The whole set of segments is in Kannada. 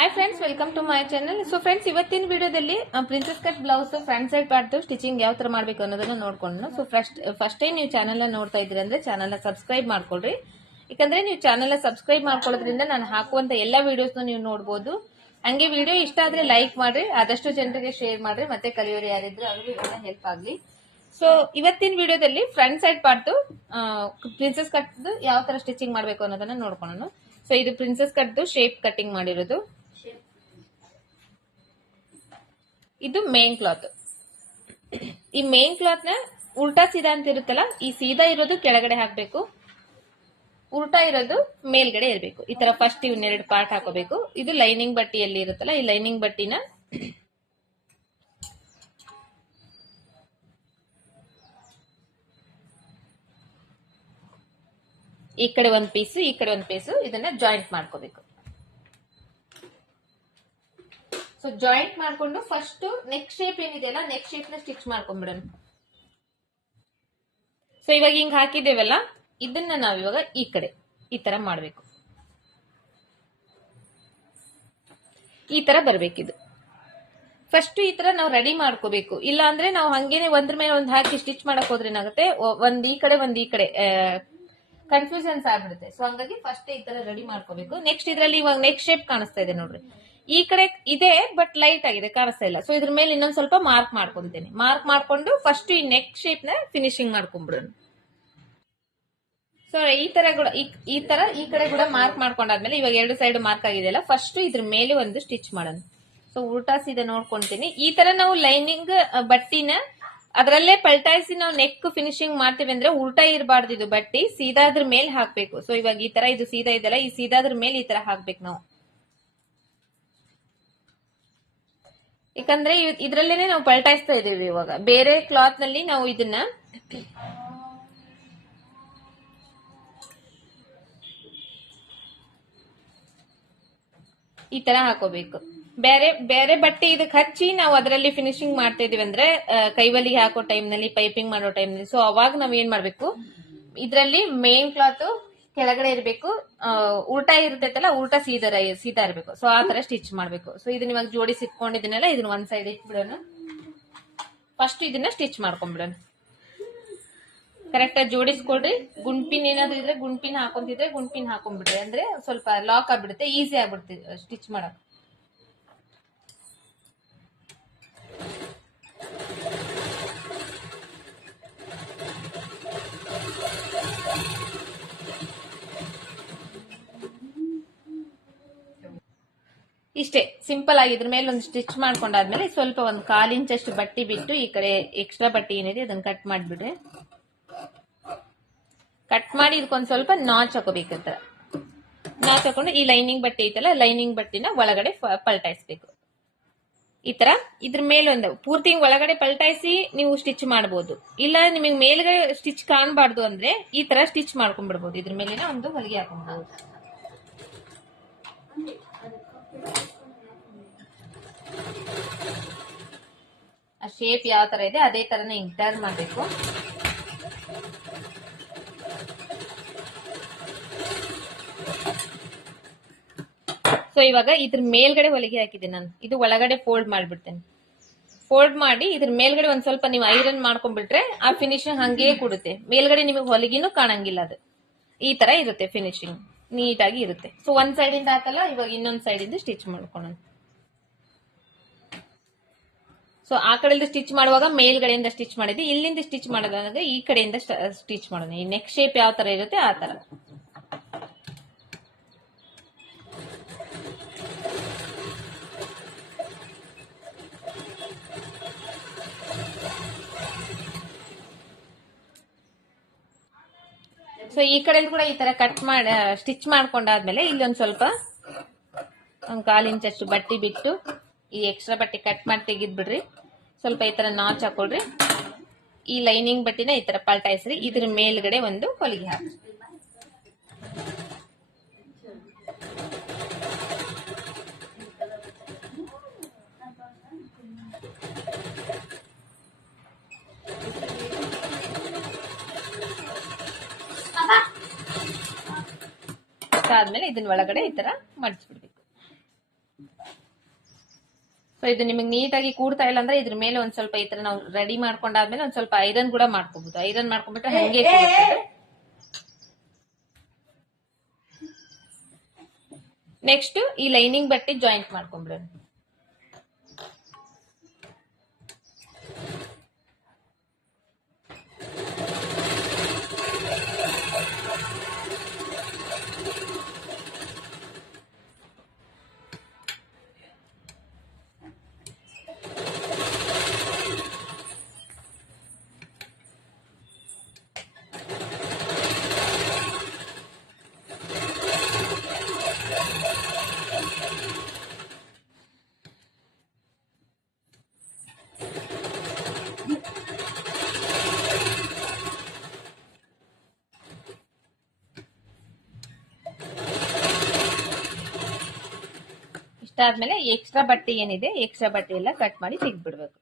Hi friends, welcome to my channel. So friends, ಇವತ್ತಿನ ವಿಡಿಯೋದಲ್ಲಿ princess cut blouse front side part stitching ಯಾವ ತರ ಮಾಡಬೇಕು ಅನ್ನೋದನ್ನ ನೋಡ್ಕೊಂಡು. ಸೊ ಫಸ್ಟ್ ಟೈಮ್ ನೀವು ಚಾನಲ್ ನೋಡ್ತಾ ಇದ್ರಿ ಅಂದ್ರೆ ಚಾನಲ್ ಸಬ್ಸ್ಕ್ರೈಬ್ ಮಾಡ್ಕೊಳ್ರಿ. ಯಾಕಂದ್ರೆ ನೀವು ಚಾನಲ್ ಸಬ್ಸ್ಕ್ರೈಬ್ ಮಾಡ್ಕೊಳ್ಳೋದ್ರಿಂದ ನಾನು ಹಾಕುವಂತ ಎಲ್ಲಾ ವಿಡಿಯೋಸ್ ನೀವು ನೋಡಬಹುದು. ಹಂಗೆ ವಿಡಿಯೋ ಇಷ್ಟ ಆದ್ರೆ ಲೈಕ್ ಮಾಡ್ರಿ, ಆದಷ್ಟು ಜನರಿಗೆ ಶೇರ್ ಮಾಡ್ರಿ, ಮತ್ತೆ ಕಲಿಯೋರು ಯಾರಿದ್ರೆ ಅವ್ರಿಗೆ ಹೆಲ್ಪ್ ಆಗ್ಲಿ. ಸೊ ಇವತ್ತಿನ ವಿಡಿಯೋದಲ್ಲಿ front side part princess cut ಯಾವ ತರ ಸ್ಟಿಚಿಂಗ್ ಮಾಡಬೇಕು ಅನ್ನೋದನ್ನ ನೋಡ್ಕೊಳ್ಳೋಣ. ಸೊ ಇದು ಪ್ರಿನ್ಸೆಸ್ ಕಟ್ ಶೇಪ್ ಕಟಿಂಗ್ ಮಾಡಿರೋದು. ಇದು ಮೇನ್ ಕ್ಲಾತ್. ಈ ಮೇನ್ ಕ್ಲಾತ್ ನ ಉಲ್ಟಾ ಸೀದಾ ಅಂತ ಇರುತ್ತಲ್ಲ, ಈ ಸೀದಾ ಇರೋದು ಕೆಳಗಡೆ ಹಾಕ್ಬೇಕು, ಉಲ್ಟಾ ಇರೋದು ಮೇಲ್ಗಡೆ ಇರಬೇಕು. ಈ ತರ ಫಸ್ಟ್ ಇವನ್ನೆರಡು ಪಾರ್ಟ್ ಹಾಕೋಬೇಕು. ಇದು ಲೈನಿಂಗ್ ಬಟ್ಟಿಯಲ್ಲಿ ಇರುತ್ತಲ್ಲ, ಈ ಲೈನಿಂಗ್ ಬಟ್ಟಿನ ಈ ಕಡೆ ಒಂದ್ ಪೀಸ್, ಈ ಕಡೆ ಒಂದ್ ಪೀಸ್, ಇದನ್ನ ಜಾಯಿಂಟ್ ಮಾಡ್ಕೋಬೇಕು. ಸೊ ಜಾಯಿಂಟ್ ಮಾಡ್ಕೊಂಡು ಫಸ್ಟ್ ನೆಕ್ ಶೇಪ್ ಏನಿದೆಯಲ್ಲ, ನೆಕ್ ಶೇಪ್ ನ ಸ್ಟಿಚ್ ಮಾಡ್ಕೊಂಡ್ಬಿಡೋಣ. ಸೊ ಇವಾಗ ಹಿಂಗ್ ಹಾಕಿದ್ದೇವಲ್ಲ, ಇದನ್ನ ನಾವಿವಾಗ ಈ ಕಡೆ ಈ ತರ ಮಾಡ್ಬೇಕು. ಈ ತರ ಬರ್ಬೇಕಿದು. ಫಸ್ಟ್ ಈ ತರ ನಾವು ರೆಡಿ ಮಾಡ್ಕೋಬೇಕು. ಇಲ್ಲ ಅಂದ್ರೆ ನಾವು ಹಂಗೇನೆ ಒಂದ್ರ ಮೇಲೆ ಒಂದ್ ಹಾಕಿ ಸ್ಟಿಚ್ ಮಾಡಕ್ ಹೋದ್ರೆ ಏನಾಗುತ್ತೆ, ಒಂದ್ ಈ ಕಡೆ ಕನ್ಫ್ಯೂಷನ್ಸ್ ಆಗ್ಬಿಡುತ್ತೆ. ಸೊ ಹಂಗಾಗಿ ಫಸ್ಟ್ ಈ ತರ ರೆಡಿ ಮಾಡ್ಕೋಬೇಕು. ನೆಕ್ಸ್ಟ್ ಇದ್ರಲ್ಲಿ ಇವಾಗ ನೆಕ್ ಶೇಪ್ ಕಾಣಿಸ್ತಾ ಇದೆ ನೋಡ್ರಿ, ಈ ಕಡೆ ಇದೆ ಬಟ್ ಲೈಟ್ ಆಗಿದೆ, ಕಾಣಿಸ್ತಾ ಇಲ್ಲ. ಸೊ ಇದ್ರ ಮೇಲೆ ಇನ್ನೊಂದ್ ಸ್ವಲ್ಪ ಮಾರ್ಕ್ ಮಾಡ್ಕೊಂತೀನಿ. ಮಾರ್ಕ್ ಮಾಡ್ಕೊಂಡು ಫಸ್ಟ್ ಈ ನೆಕ್ ಶೇಪ್ ನ ಫಿನಿಶಿಂಗ್ ಮಾಡ್ಕೊಂಡ್ಬಿಡೋಣ. ಸೊ ಈ ಕಡೆ ಕೂಡ ಮಾರ್ಕ್ ಮಾಡ್ಕೊಂಡಾದ್ಮೇಲೆ ಇವಾಗ ಎರಡು ಸೈಡ್ ಮಾರ್ಕ್ ಆಗಿದೆಯಲ್ಲ, ಫಸ್ಟ್ ಇದ್ರ ಮೇಲೆ ಒಂದು ಸ್ಟಿಚ್ ಮಾಡೋಣ. ಸೊ ಉಲ್ಟಾ ಸೀದಾ ನೋಡ್ಕೊಂತೀನಿ. ಈ ತರ ನಾವು ಲೈನಿಂಗ್ ಬಟ್ಟಿನ ಅದರಲ್ಲೇ ಪಲ್ಟಾಯಿಸಿ ನಾವು ನೆಕ್ ಫಿನಿಶಿಂಗ್ ಮಾಡ್ತೀವಿ ಅಂದ್ರೆ ಉಲ್ಟಾ ಇರಬಾರ್ದು. ಇದು ಬಟ್ಟಿ ಸೀದಾ ಅದ್ರ ಮೇಲೆ ಹಾಕ್ಬೇಕು. ಸೊ ಇವಾಗ ಈ ತರ ಇದು ಸೀದಾ ಇದೆಲ್ಲ, ಈ ಸೀದಾದ್ರ ಮೇಲೆ ಈ ತರ ಹಾಕ್ಬೇಕು ನಾವು. ಯಾಕಂದ್ರೆ ಇದ್ರಲ್ಲೇನೆ ನಾವು ಪಲ್ಟಾಯಿಸ್ತಾ ಇದೀವಿ. ಇವಾಗ ಬೇರೆ ಕ್ಲಾತ್ ನಲ್ಲಿ ನಾವು ಇದನ್ನ ಈ ತರ ಹಾಕೋಬೇಕು. ಬೇರೆ ಬೇರೆ ಬಟ್ಟೆ ಇದಕ್ಕೆ ಹಚ್ಚಿ ನಾವು ಅದರಲ್ಲಿ ಫಿನಿಶಿಂಗ್ ಮಾಡ್ತಾ ಇದೀವಿ ಅಂದ್ರೆ ಕೈವಲಿ ಹಾಕೋ ಟೈಮ್ ನಲ್ಲಿ, ಪೈಪಿಂಗ್ ಮಾಡೋ ಟೈಮ್ ನಲ್ಲಿ, ಸೊ ಅವಾಗ ನಾವ್ ಏನ್ ಮಾಡ್ಬೇಕು, ಇದ್ರಲ್ಲಿ ಮೇನ್ ಕ್ಲಾತ್ ಕೆಳಗಡೆ ಇರಬೇಕು, ಉಲ್ಟಾ ಇರ್ತೈತಲ್ಲ, ಉಲ್ಟಾ ಸೀದಾ ಇರಬೇಕು. ಸೊ ಆ ತರ ಸ್ಟಿಚ್ ಮಾಡ್ಬೇಕು. ಸೊ ಇದನ್ನ ಇವಾಗ ಜೋಡಿಸಿ ಇಟ್ಕೊಂಡಿದ್ದೀನಲ್ಲ, ಇದನ್ನ ಒಂದ್ ಸೈಡ್ ಇಟ್ಬಿಡೋಣ. ಫಸ್ಟ್ ಇದನ್ನ ಸ್ಟಿಚ್ ಮಾಡ್ಕೊಂಡ್ಬಿಡೋಣ. ಕರೆಕ್ಟ್ ಆಗಿ ಜೋಡಿಸ್ಕೊಳ್ರಿ. ಗುಂಪಿನ್ ಏನಾದ್ರು ಇದ್ರೆ ಗುಂಪಿನ್ ಹಾಕೊಂತಿದ್ರೆ ಗುಂಪಿನ್ ಹಾಕೊಂಡ್ಬಿಡ್ರಿ, ಅಂದ್ರೆ ಸ್ವಲ್ಪ ಲಾಕ್ ಆಗ್ಬಿಡುತ್ತೆ, ಈಸಿ ಆಗ್ಬಿಡುತ್ತೆ ಸ್ಟಿಚ್ ಮಾಡಕ್. ಇಷ್ಟೇ ಸಿಂಪಲ್ ಆಗಿ ಇದ್ರ ಮೇಲೆ ಒಂದು ಸ್ಟಿಚ್ ಮಾಡ್ಕೊಂಡಾದ್ಮೇಲೆ ಸ್ವಲ್ಪ ಒಂದು 1/4 ಇಂಚ್ ಅಷ್ಟು ಬಟ್ಟಿ ಬಿಟ್ಟು ಈ ಕಡೆ ಎಕ್ಸ್ಟ್ರಾ ಬಟ್ಟೆ ಏನಿದೆ ಅದನ್ನ ಕಟ್ ಮಾಡ್ಬಿಡ್ರಿ. ಕಟ್ ಮಾಡಿ ಇದಕ್ಕೊಂದ್ ಸ್ವಲ್ಪ ನಾಚ್ ಹಾಕೋಬೇಕಂತ. ನಾಚ್ ಹಾಕೊಂಡು ಈ ಲೈನಿಂಗ್ ಬಟ್ಟೆ ಐತಲ್ಲ, ಲೈನಿಂಗ್ ಬಟ್ಟೆನ ಒಳಗಡೆ ಪಲ್ಟಾಯಿಸ್ಬೇಕು. ಈ ತರ ಇದ್ರ ಮೇಲೆ ಒಂದು ಪೂರ್ತಿ ಒಳಗಡೆ ಪಲ್ಟಾಯಿಸಿ ನೀವು ಸ್ಟಿಚ್ ಮಾಡಬಹುದು. ಇಲ್ಲ ನಿಮಗೆ ಮೇಲ್ಗಡೆ ಸ್ಟಿಚ್ ಕಾಣಬಾರ್ದು ಅಂದ್ರೆ ಈ ತರ ಸ್ಟಿಚ್ ಮಾಡ್ಕೊಂಡ್ಬಿಡ್ಬೋದು. ಇದ್ರ ಮೇಲಿನ ಒಂದು ಹೊಲಿಗೆ ಹಾಕೊಂಡ್ಬೋದು. ಆ ಶೇಪ್ ಯಾವ ತರ ಇದೆ ಅದೇ ತರನೇ ಟರ್ನ್ ಮಾಡಬೇಕು. ಸೊ ಇವಾಗ ಇದ್ರ ಮೇಲ್ಗಡೆ ಹೊಲಿಗೆ ಹಾಕಿದ್ದೀನಿ ನಾನು. ಇದು ಒಳಗಡೆ ಫೋಲ್ಡ್ ಮಾಡ್ಬಿಡ್ತೇನೆ. ಫೋಲ್ಡ್ ಮಾಡಿ ಇದ್ರ ಮೇಲ್ಗಡೆ ಒಂದ್ ಸ್ವಲ್ಪ ನೀವು ಐರನ್ ಮಾಡ್ಕೊಂಡ್ಬಿಟ್ರೆ ಆ ಫಿನಿಶಿಂಗ್ ಹಂಗೇ ಕೊಡುತ್ತೆ. ಮೇಲ್ಗಡೆ ನಿಮಗೆ ಹೊಲಿಗೆನೂ ಕಾಣಂಗಿಲ್ಲ. ಅದು ಈ ತರ ಇರುತ್ತೆ, ಫಿನಿಶಿಂಗ್ ನೀಟಾಗಿ ಇರುತ್ತೆ. ಸೊ ಒಂದ್ ಸೈಡ್ ಇಂದ ಆತಲ್ಲ, ಇವಾಗ ಇನ್ನೊಂದ್ ಸೈಡ್ ಇಂದ ಸ್ಟಿಚ್ ಮಾಡ್ಕೊಳ್ಳೋಣ. ಸೊ ಆ ಕಡೆಯಿಂದ ಸ್ಟಿಚ್ ಮಾಡುವಾಗ ಮೇಲ್ಗಡೆಯಿಂದ ಸ್ಟಿಚ್ ಮಾಡಿದ್ವಿ, ಇಲ್ಲಿಂದ ಸ್ಟಿಚ್ ಮಾಡೋದಾಗ ಈ ಕಡೆಯಿಂದ ಸ್ಟಿಚ್ ಮಾಡೋಣ. ಈ ನೆಕ್ ಶೇಪ್ ಯಾವ ತರ ಇರುತ್ತೆ ಆ ತರ. ಸೊ ಈ ಕಡೆ ಕೂಡ ಈ ತರ ಕಟ್ ಮಾಡಿ ಸ್ಟಿಚ್ ಮಾಡ್ಕೊಂಡಾದ್ಮೇಲೆ ಇಲ್ಲೊಂದ್ ಸ್ವಲ್ಪ 1/4 ಇಂಚ್ ಅಷ್ಟು ಬಟ್ಟೆ ಬಿಟ್ಟು ಈ ಎಕ್ಸ್ಟ್ರಾ ಬಟ್ಟೆ ಕಟ್ ಮಾಡಿ ತೆಗಿದ್ಬಿಡ್ರಿ. ಸ್ವಲ್ಪ ಈ ತರ ನಾಚ್ ಹಾಕೊಳ್ರಿ. ಈ ಲೈನಿಂಗ್ ಬಟ್ಟೆನ ಈ ತರ ಪಲ್ಟಾಯಿಸ್ರಿ. ಇದ್ರ ಮೇಲ್ಗಡೆ ಒಂದು ಹೊಲಿಗೆ ಹಾಕಿ. ಆದ್ಮೇಲೆ ಇದನ್ನ ಒಳಗಡೆ ಈ ತರ ಮಡಿಸ್ಬಿಡ್ಬೇಕು. ಸೊ ಇದು ನಿಮಗೆ ನೀಟಾಗಿ ಕೂಡ್ತಾ ಇಲ್ಲ ಅಂದ್ರೆ ಇದ್ರ ಮೇಲೆ ಒಂದ್ ಸ್ವಲ್ಪ ಈ ತರ ನಾವು ರೆಡಿ ಮಾಡ್ಕೊಂಡಾದ್ಮೇಲೆ ಒಂದ್ ಸ್ವಲ್ಪ ಐರನ್ ಕೂಡ ಮಾಡ್ಕೋಬಹುದು. ಐರನ್ ಮಾಡ್ಕೊಂಡ್ಬಿಟ್ರೆ ಹಂಗೆ ನೆಕ್ಸ್ಟ್ ಈ ಲೈನಿಂಗ್ ಬಟ್ಟೆ ಜಾಯಿಂಟ್ ಮಾಡ್ಕೊಂಡ್ಬಿಡೋಣ. ಇಷ್ಟಾದ್ಮೇಲೆ ಎಕ್ಸ್ಟ್ರಾ ಬಟ್ಟೆ ಏನಿದೆ ಎಕ್ಸ್ಟ್ರಾ ಬಟ್ಟೆ ಎಲ್ಲ ಕಟ್ ಮಾಡಿ ತೆಗ್ದ್ಬಿಡ್ಬೇಕು.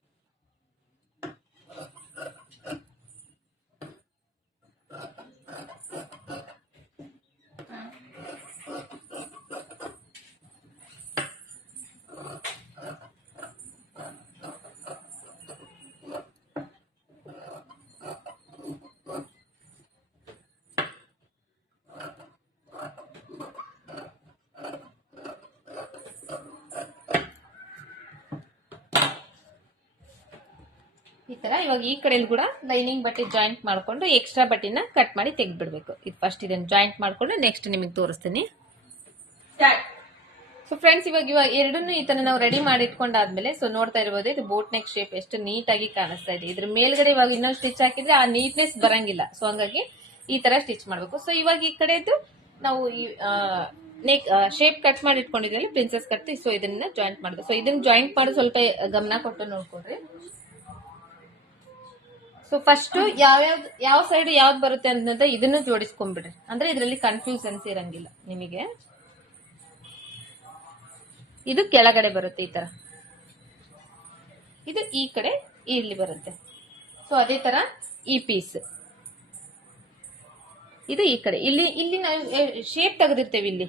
ಈ ತರ ಇವಾಗ ಈ ಕಡೆ ಕೂಡ ಲೈನಿಂಗ್ ಬಟ್ಟೆ ಜಾಯಿಂಟ್ ಮಾಡ್ಕೊಂಡು ಎಕ್ಸ್ಟ್ರಾ ಬಟ್ಟೆನ ಕಟ್ ಮಾಡಿ ತೆಗ್ದ್ಬಿಡ್ಬೇಕು. ಇದು ಫಸ್ಟ್ ಇದನ್ನ ಜಾಯಿಂಟ್ ಮಾಡ್ಕೊಂಡು ನೆಕ್ಸ್ಟ್ ನಿಮಗೆ ತೋರಿಸ್ತೀನಿ. ಸೊ ಫ್ರೆಂಡ್ಸ್ ಇವಾಗ ಎರಡನ್ನೂ ಈ ತರ ನಾವು ರೆಡಿ ಮಾಡಿ ಇಟ್ಕೊಂಡಾದ್ಮೇಲೆ ಸೊ ನೋಡ್ತಾ ಇರಬಹುದು ಇದು ಬೋಟ್ ನೆಕ್ ಶೇಪ್ ಎಷ್ಟು ನೀಟಾಗಿ ಕಾಣಿಸ್ತಾ ಇದೆ. ಇದ್ರ ಮೇಲ್ಗಡೆ ಇವಾಗ ಇನ್ನೊಂದು ಸ್ಟಿಚ್ ಹಾಕಿದ್ರೆ ಆ ನೀಟ್ನೆಸ್ ಬರಂಗಿಲ್ಲ. ಸೊ ಹಂಗಾಗಿ ಈ ತರ ಸ್ಟಿಚ್ ಮಾಡ್ಬೇಕು. ಸೊ ಇವಾಗ ಈ ಕಡೆದು ನಾವು ನೆಕ್ ಶೇಪ್ ಕಟ್ ಮಾಡಿ ಇಟ್ಕೊಂಡಿದ್ರಲ್ಲಿ ಪ್ರಿನ್ಸೆಸ್ ಕಟ್. ಸೊ ಇದನ್ನ ಜಾಯಿಂಟ್ ಮಾಡೋದು. ಸೊ ಇದನ್ನ ಜಾಯಿಂಟ್ ಮಾಡೋದು ಸ್ವಲ್ಪ ಗಮನ ಕೊಟ್ಟು ನೋಡ್ಕೊಡ್ರಿ. ಸೊ ಫಸ್ಟ್ ಯಾವ ಸೈಡ್ ಯಾವ್ದು ಬರುತ್ತೆ ಅಂತ ಇದನ್ನು ಜೋಡಿಸ್ಕೊಂಡ್ಬಿಡ್ರಿ. ಅಂದ್ರೆ ಇದರಲ್ಲಿ ಕನ್ಫ್ಯೂಷನ್ಸ್ ಇರಂಗಿಲ್ಲ ನಿಮಗೆ. ಇದು ಕೆಳಗಡೆ ಬರುತ್ತೆ ಈ ತರ, ಇದು ಈ ಕಡೆ ಇಲ್ಲಿ ಬರುತ್ತೆ. ಸೊ ಅದೇ ತರ ಈ ಪೀಸ್ ಇದು ಈ ಕಡೆ ಇಲ್ಲಿ ನಾವು ಶೇಪ್ ತೆಗೆದಿರ್ತೇವೆ. ಇಲ್ಲಿ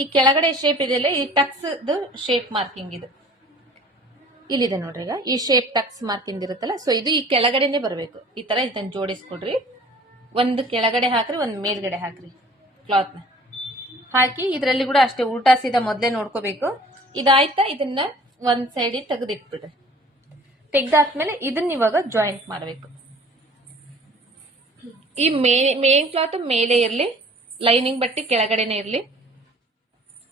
ಈ ಕೆಳಗಡೆ ಶೇಪ್ ಇದೆಯಲ್ಲ ಈ ಟಕ್ಸ್ ಶೇಪ್ ಮಾರ್ಕಿಂಗ್ ಇದು ಇಲ್ಲಿದೆ ನೋಡ್ರಿ. ಈಗ ಈ ಶೇಪ್ ಟಕ್ಸ್ ಮಾರ್ಕಿಂಗ್ ಇರುತ್ತಲ್ಲ ಸೊ ಇದು ಈ ಕೆಳಗಡೆನೆ ಬರಬೇಕು. ಈ ತರ ಇದನ್ನ ಜೋಡಿಸ್ಕೊಡ್ರಿ. ಒಂದು ಕೆಳಗಡೆ ಹಾಕ್ರಿ, ಒಂದು ಮೇಲ್ಗಡೆ ಹಾಕ್ರಿ. ಕ್ಲಾತ್ ನ ಹಾಕಿ ಇದರಲ್ಲಿ ಕೂಡ ಅಷ್ಟೇ ಉಲ್ಟಾ ಸೀದಾ ಮೊದಲೇ ನೋಡ್ಕೋಬೇಕು. ಇದಾಯ್ತಾ, ಇದನ್ನ ಒಂದ್ ಸೈಡ್ ತೆಗೆದಿಟ್ಬಿಡ್ರಿ. ತೆಗ್ದಾದ್ಮೇಲೆ ಇದನ್ನ ಇವಾಗ ಜಾಯಿಂಟ್ ಮಾಡ್ಬೇಕು. ಈ ಮೇನ್ ಕ್ಲಾತ್ ಮೇಲೆ ಇರ್ಲಿ, ಲೈನಿಂಗ್ ಬಟ್ಟೆ ಕೆಳಗಡೆನೆ ಇರ್ಲಿ.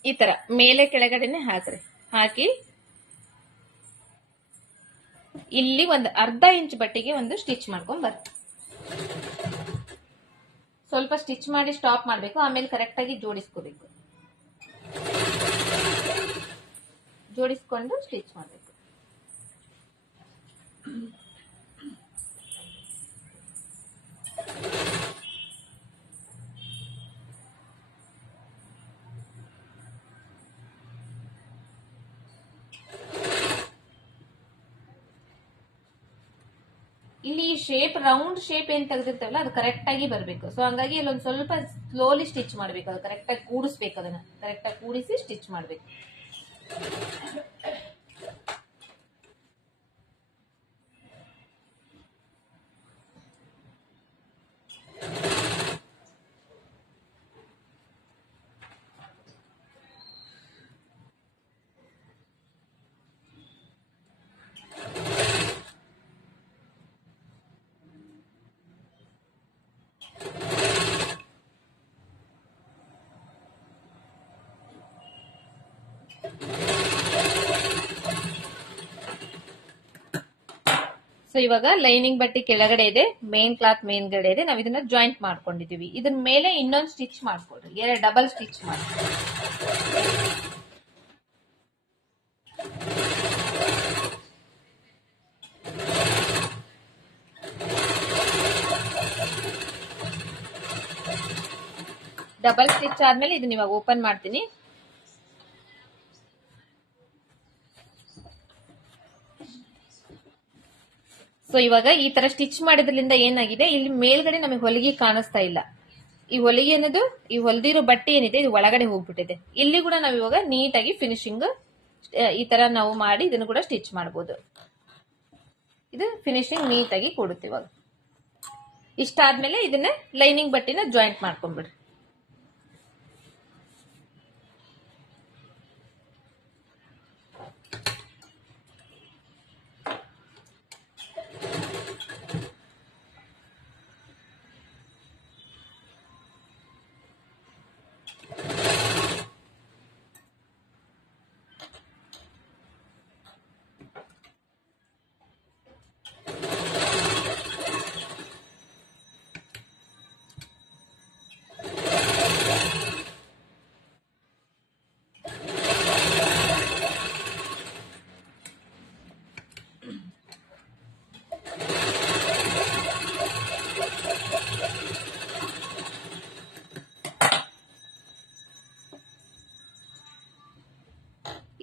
ಈ ತರ ಮೇಲೆ ಕೆಳಗಡೆನೆ ಹಾಕ್ರಿ. ಹಾಕಿ ಇಲ್ಲಿ ಒಂದು ಅರ್ಧ ಇಂಚ್ ಬಟ್ಟೆಗೆ ಒಂದು ಸ್ಟಿಚ್ ಮಾಡ್ಕೊಂಡ್ ಬರ್ರಿ. ಸ್ವಲ್ಪ ಸ್ಟಿಚ್ ಮಾಡಿ ಸ್ಟಾಪ್ ಮಾಡ್ಬೇಕು. ಆಮೇಲೆ ಕರೆಕ್ಟ್ ಆಗಿ ಜೋಡಿಸ್ಕೋಬೇಕು. ಜೋಡಿಸ್ಕೊಂಡು ಸ್ಟಿಚ್ ಮಾಡ್ಬೇಕು. ಇಲ್ಲಿ ಶೇಪ್ ರೌಂಡ್ ಶೇಪ್ ಏನ್ ತೆಗೆದಿರ್ತೇವಲ್ಲ ಅದು ಕರೆಕ್ಟ್ ಆಗಿ ಬರಬೇಕು. ಸೊ ಹಂಗಾಗಿ ಇಲ್ಲೊಂದು ಸ್ವಲ್ಪ ಸ್ಲೋಲಿ ಸ್ಟಿಚ್ ಮಾಡ್ಬೇಕು. ಅದು ಕರೆಕ್ಟ್ ಆಗಿ ಕೂಡಿಸ್ಬೇಕು. ಅದನ್ನ ಕರೆಕ್ಟ್ ಆಗಿ ಕೂಡಿಸಿ ಸ್ಟಿಚ್ ಮಾಡ್ಬೇಕು. ಸೊ ಇವಾಗ ಲೈನಿಂಗ್ ಬಟ್ಟೆ ಕೆಳಗಡೆ ಇದೆ, ಮೇನ್ ಕ್ಲಾತ್ ಮೇಲ್ಗಡೆ ಇದೆ. ನಾವು ಇದನ್ನ ಜಾಯಿಂಟ್ ಮಾಡ್ಕೊಂಡಿದೀವಿ. ಇದನ್ನ ಮೇಲೆ ಇನ್ನೊಂದು ಸ್ಟಿಚ್ ಮಾಡ್ಕೊಡ್ರಿ. ಎರಡು ಡಬಲ್ ಸ್ಟಿಚ್ ಮಾಡಿ. ಡಬಲ್ ಸ್ಟಿಚ್ ಆದ್ಮೇಲೆ ಇದನ್ನ ಇವಾಗ ಓಪನ್ ಮಾಡ್ತೀನಿ. ಸೊ ಇವಾಗ ಈ ತರ ಸ್ಟಿಚ್ ಮಾಡಿದ್ರಿಂದ ಏನಾಗಿದೆ, ಇಲ್ಲಿ ಮೇಲ್ಗಡೆ ನಮಗೆ ಹೊಲಿಗೆ ಕಾಣಿಸ್ತಾ ಇಲ್ಲ. ಈ ಹೊಲಿಗೆ ಅನ್ನೋದು ಈ ಹೊಲ್ದಿರೋ ಬಟ್ಟೆ ಏನಿದೆ ಇದು ಒಳಗಡೆ ಹೋಗ್ಬಿಟ್ಟಿದೆ. ಇಲ್ಲಿ ಕೂಡ ನಾವ್ ಇವಾಗ ನೀಟಾಗಿ ಫಿನಿಶಿಂಗ್ ಈ ತರ ನಾವು ಮಾಡಿ ಇದನ್ನು ಕೂಡ ಸ್ಟಿಚ್ ಮಾಡಬಹುದು. ಇದು ಫಿನಿಶಿಂಗ್ ನೀಟಾಗಿ ಕೊಡುತ್ತೆ. ಇವಾಗ ಇಷ್ಟ ಆದ್ಮೇಲೆ ಇದನ್ನ ಲೈನಿಂಗ್ ಬಟ್ಟೆನ ಜಾಯಿಂಟ್ ಮಾಡ್ಕೊಂಡ್ಬಿಡ್ರಿ.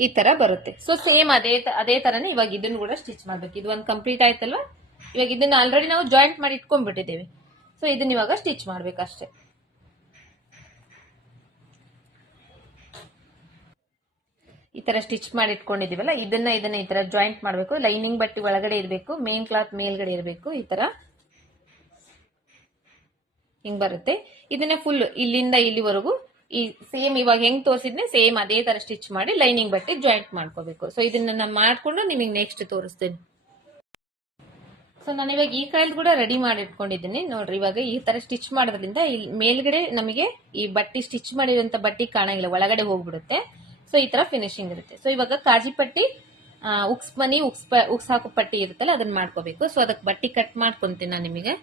ಈ ತರ ಬರುತ್ತೆ. ಸೊ ಸೇಮ್ ಅದೇ ತರನೇ ಇವಾಗ ಇದನ್ನು ಕೂಡ ಸ್ಟಿಚ್ ಮಾಡ್ಬೇಕು. ಇದು ಒಂದು ಕಂಪ್ಲೀಟ್ ಆಯ್ತಲ್ವಾ. ಇವಾಗ ಇದನ್ನ ಆಲ್ರೆಡಿ ನಾವು ಜಾಯಿಂಟ್ ಮಾಡಿ ಇಟ್ಕೊಂಡ್ಬಿಟ್ಟಿದ್ದೇವೆ. ಸೊ ಇದನ್ನ ಇವಾಗ ಸ್ಟಿಚ್ ಮಾಡ್ಬೇಕಷ್ಟೇ. ಈ ತರ ಸ್ಟಿಚ್ ಮಾಡಿ ಇಟ್ಕೊಂಡಿದೀವಲ್ಲ, ಇದನ್ನ ಈ ತರ ಜಾಯಿಂಟ್ ಮಾಡ್ಬೇಕು. ಲೈನಿಂಗ್ ಬಟ್ಟೆ ಒಳಗಡೆ ಇರಬೇಕು, ಮೇನ್ ಕ್ಲಾತ್ ಮೇಲ್ಗಡೆ ಇರಬೇಕು. ಈ ತರ ಹಿಂಗ್ ಬರುತ್ತೆ. ಇದನ್ನ ಫುಲ್ ಇಲ್ಲಿಂದ ಇಲ್ಲಿವರೆಗೂ ಈ ಸೇಮ್ ಇವಾಗ ಹೆಂಗ್ ತೋರಿಸಿದ್ನೆ ಸೇಮ್ ಅದೇ ತರ ಸ್ಟಿಚ್ ಮಾಡಿ ಲೈನಿಂಗ್ ಬಟ್ಟೆ ಜಾಯಿಂಟ್ ಮಾಡ್ಕೋಬೇಕು. ಸೊ ಇದನ್ನ ನಾನು ಮಾಡ್ಕೊಂಡು ನಿಮಗೆ ನೆಕ್ಸ್ಟ್ ತೋರಿಸ್ತೇನೆ. ಸೊ ನಾನು ಇವಾಗ ಈ ಕಡೆ ಕೂಡ ರೆಡಿ ಮಾಡಿ ಇಟ್ಕೊಂಡಿದ್ದೀನಿ ನೋಡ್ರಿ. ಇವಾಗ ಈ ತರ ಸ್ಟಿಚ್ ಮಾಡೋದ್ರಿಂದ ಇಲ್ಲಿ ಮೇಲ್ಗಡೆ ನಮಗೆ ಈ ಬಟ್ಟೆ ಸ್ಟಿಚ್ ಮಾಡಿರುವಂತ ಬಟ್ಟೆ ಕಾಣಂಗಿಲ್ಲ, ಒಳಗಡೆ ಹೋಗ್ಬಿಡುತ್ತೆ. ಸೊ ಈ ತರ ಫಿನಿಶಿಂಗ್ ಇರುತ್ತೆ. ಸೊ ಇವಾಗ ಕಾಜಿ ಪಟ್ಟಿ, ಉಕ್ಸ್ ಹಾಕೋ ಪಟ್ಟಿ ಇರುತ್ತಲ್ಲ ಅದನ್ನ ಮಾಡ್ಕೋಬೇಕು. ಸೊ ಅದಕ್ಕೆ ಬಟ್ಟೆ ಕಟ್ ಮಾಡ್ಕೊಂತೀನಿ ನಾನು ನಿಮಗೆ.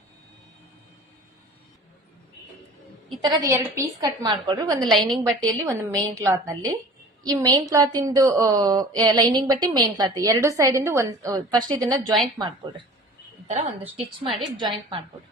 ಈ ತರದ 2 ಪೀಸ್ ಕಟ್ ಮಾಡ್ಕೊಡ್ರಿ. ಒಂದು ಲೈನಿಂಗ್ ಬಟ್ಟೆಯಲ್ಲಿ, ಒಂದು ಮೇನ್ ಕ್ಲಾತ್ ನಲ್ಲಿ. ಈ ಮೇನ್ ಕ್ಲಾತ್ ಇಂದು ಲೈನಿಂಗ್ ಬಟ್ಟೆ ಮೇನ್ ಕ್ಲಾತ್ ಎರಡು ಸೈಡ್ ಇಂದ ಫಸ್ಟ್ ಇದನ್ನ ಜಾಯಿಂಟ್ ಮಾಡ್ಕೊಡ್ರಿ. ಈ ತರ ಒಂದು ಸ್ಟಿಚ್ ಮಾಡಿ ಜಾಯಿಂಟ್ ಮಾಡ್ಕೊಡ್ರಿ.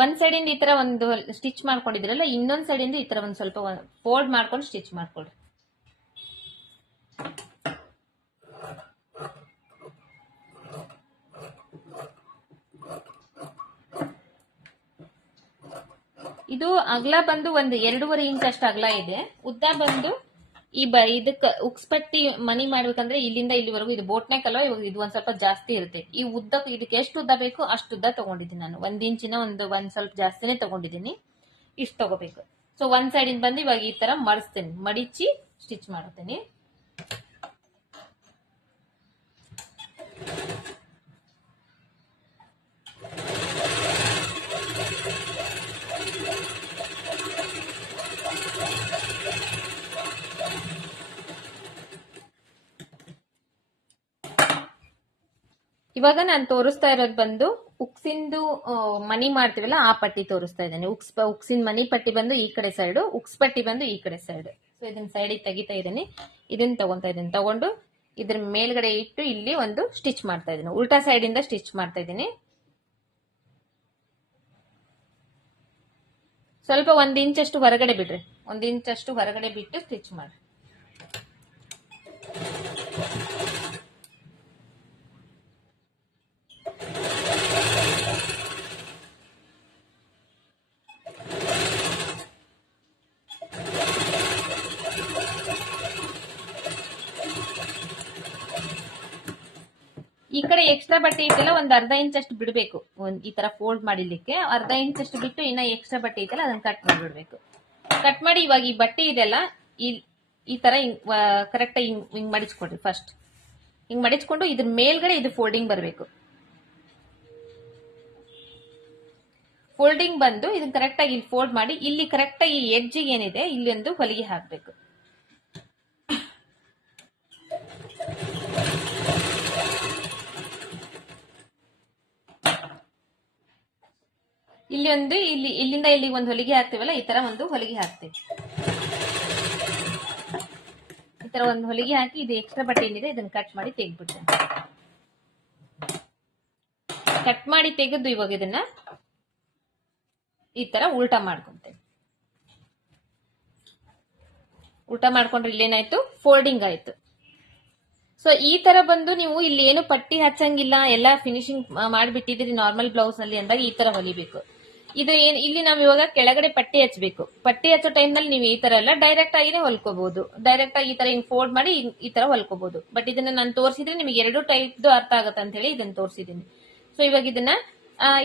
ಒಂದ್ ಸೈಡ್ ಇಂದ ಈ ತರ ಒಂದು ಸ್ಟಿಚ್ ಮಾಡ್ಕೊಂಡಿದ್ರಲ್ಲ, ಇನ್ನೊಂದ್ ಸೈಡ್ ಇಂದ ಈ ತರ ಒಂದ್ ಸ್ವಲ್ಪ ಫೋಲ್ಡ್ ಮಾಡ್ಕೊಂಡು ಸ್ಟಿಚ್ ಮಾಡ್ಕೊಡ್ರಿ. ಇದು ಅಗಲ ಬಂದು ಒಂದು 2.5 ಇಂಚ್ ಅಷ್ಟು ಅಗಲ ಇದೆ. ಉದ್ದ ಬಂದು ಇದಕ್ಕೆ ಉಕ್ಸ್ ಪಟ್ಟಿ ಮನಿ ಮಾಡ್ಬೇಕಂದ್ರೆ ಇಲ್ಲಿಂದ ಇಲ್ಲಿವರೆಗೂ ಇದು ಬೋಟ್ನೆಕ್ ಅಲ್ವಾ, ಇವಾಗ ಇದು ಒಂದ್ ಸ್ವಲ್ಪ ಜಾಸ್ತಿ ಇರುತ್ತೆ. ಈ ಉದ್ದ ಇದಕ್ಕೆ ಎಷ್ಟು ಉದ್ದ ಬೇಕು ಅಷ್ಟು ಉದ್ದ ತಗೊಂಡಿದ್ದೀನಿ ನಾನು. 1 ಇಂಚಿನ ಒಂದ್ ಸ್ವಲ್ಪ ಜಾಸ್ತಿನೇ ತಗೊಂಡಿದ್ದೀನಿ. ಇಷ್ಟು ತಗೋಬೇಕು. ಸೊ ಒಂದ್ ಸೈಡ್ ಇಂದ ಬಂದು ಇವಾಗ ಈ ತರ ಮಡಿಸ್ತೇನೆ, ಮಡಿಚಿ ಸ್ಟಿಚ್ ಮಾಡುತ್ತೇನೆ. ಇವಾಗ ನಾನು ತೋರಿಸ್ತಾ ಇರೋದು ಬಂದು ಉಕ್ಸಿಂದು ಮನಿ ಮಾಡ್ತೀವಲ್ಲ ಆ ಪಟ್ಟಿ ತೋರಿಸ್ತಾ ಇದ್ದೇನೆ. ಉಕ್ಸಿನ ಮನಿ ಪಟ್ಟಿ ಬಂದು ಈ ಕಡೆ ಸೈಡ್, ಉಕ್ಸ್ ಪಟ್ಟಿ ಬಂದು ಈ ಕಡೆ ಸೈಡ್. ಸೊ ಇದನ್ನ ಸೈಡಿಗೆ ತೆಗಿತಾ ಇದ್ದೀನಿ. ಇದನ್ನ ತಗೊಂತಾ ಇದ್ದೀನಿ. ತಗೊಂಡು ಇದ್ರ ಮೇಲ್ಗಡೆ ಇಟ್ಟು ಇಲ್ಲಿ ಒಂದು ಸ್ಟಿಚ್ ಮಾಡ್ತಾ ಇದ್ದೀನಿ. ಉಲ್ಟಾ ಸೈಡ್ ಇಂದ ಸ್ಟಿಚ್ ಮಾಡ್ತಾ ಇದ್ದೀನಿ. ಸ್ವಲ್ಪ 1 ಇಂಚ್ ಅಷ್ಟು ಹೊರಗಡೆ ಬಿಡ್ರಿ. 1 ಇಂಚ್ ಅಷ್ಟು ಹೊರಗಡೆ ಬಿಟ್ಟು ಸ್ಟಿಚ್ ಮಾಡ್ರಿ. ಈ ಕಡೆ ಎಕ್ಸ್ಟ್ರಾ ಬಟ್ಟೆ ಇದೆಲ್ಲ ಒಂದ್ ಅರ್ಧ ಇಂಚ್ ಅಷ್ಟು ಬಿಡಬೇಕು. ಈ ತರ ಫೋಲ್ಡ್ ಮಾಡಿಲಿಕ್ಕೆ ಅರ್ಧ ಇಂಚ್ ಅಷ್ಟು ಬಿಟ್ಟು ಇನ್ನ ಎಕ್ಸ್ಟ್ರಾ ಬಟ್ಟೆ ಇದೆಲ್ಲ ಅದನ್ನ ಕಟ್ ಮಾಡಿಬಿಡ್ಬೇಕು. ಕಟ್ ಮಾಡಿ ಇವಾಗ ಈ ಬಟ್ಟೆ ಇದೆಲ್ಲ ಈ ತರ ಕರೆಕ್ಟ್ ಹಿಂಗ್ ಮಡಿಚ್ಕೊಡ್ರಿ. ಫಸ್ಟ್ ಹಿಂಗ್ ಮಡಿಚ್ಕೊಂಡು ಇದ್ರ ಮೇಲ್ಗಡೆ ಇದು ಫೋಲ್ಡಿಂಗ್ ಬರಬೇಕು. ಫೋಲ್ಡಿಂಗ್ ಬಂದು ಇದನ್ನ ಕರೆಕ್ಟ್ ಆಗಿ ಇಲ್ಲಿ ಫೋಲ್ಡ್ ಮಾಡಿ ಇಲ್ಲಿ ಕರೆಕ್ಟ್ ಆಗಿ ಎಡ್ಜಿಗೆ ಏನಿದೆ ಇಲ್ಲಿ ಒಂದು ಹೊಲಿಗೆ ಹಾಕ್ಬೇಕು. ಇಲ್ಲಿ ಒಂದು ಇಲ್ಲಿಂದ ಇಲ್ಲಿ ಒಂದು ಹೊಲಿಗೆ ಹಾಕ್ತೀವಲ್ಲ, ಈ ತರ ಒಂದು ಹೊಲಿಗೆ ಹಾಕ್ತೀವಿ. ಈ ತರ ಒಂದು ಹೊಲಿಗೆ ಹಾಕಿ ಇದು ಎಕ್ಸ್ಟ್ರಾ ಬಟ್ಟೆ ಏನಿದೆ ಇದನ್ನ ಕಟ್ ಮಾಡಿ ತೆಗೆದ್ಬಿಡ್ತೇನೆ. ಕಟ್ ಮಾಡಿ ತೆಗೆದು ಇವಾಗ ಇದನ್ನ ಈ ತರ ಉಲ್ಟಾ ಮಾಡ್ಕೊಂತೇನೆ. ಉಲ್ಟಾ ಮಾಡ್ಕೊಂಡ್ರೆ ಇಲ್ಲೇನಾಯ್ತು, ಫೋಲ್ಡಿಂಗ್ ಆಯ್ತು. ಸೊ ಈ ತರ ಬಂದು ನೀವು ಇಲ್ಲಿ ಏನು ಪಟ್ಟಿ ಹಚ್ಚಂಗಿಲ್ಲ, ಎಲ್ಲ ಫಿನಿಶಿಂಗ್ ಮಾಡಿಬಿಟ್ಟಿದ್ರಿ ನಾರ್ಮಲ್ ಬ್ಲೌಸ್ ನಲ್ಲಿ ಅಂದಾಗ ಈ ತರ ಹೊಲಿಬೇಕು. ಇದು ಏನ್ ಇಲ್ಲಿ ನಾವು ಇವಾಗ ಕೆಳಗಡೆ ಪಟ್ಟಿ ಹಚ್ಚಬೇಕು. ಪಟ್ಟಿ ಹಚ್ಚೋ ಟೈಮ್ ನಲ್ಲಿ ನೀವು ಈ ತರ ಎಲ್ಲ ಡೈರೆಕ್ಟ್ ಆಗಿನೇ ಹೊಲ್ಕೋಬಹುದು. ಡೈರೆಕ್ಟ್ ಆಗಿ ಈ ತರ ಹಿಂಗ್ ಫೋಲ್ಡ್ ಮಾಡಿ ಈ ತರ ಹೊಲ್ಕೋಬಹುದು. ಬಟ್ ಇದನ್ನ ನಾನು ತೋರಿಸಿದ್ರೆ ನಿಮಗೆ ಎರಡು ಟೈಪ್ ಅರ್ಥ ಆಗತ್ತೆ ಅಂತ ಹೇಳಿ ಇದನ್ನ ತೋರಿಸಿದೀನಿ. ಸೊ ಇವಾಗ ಇದನ್ನ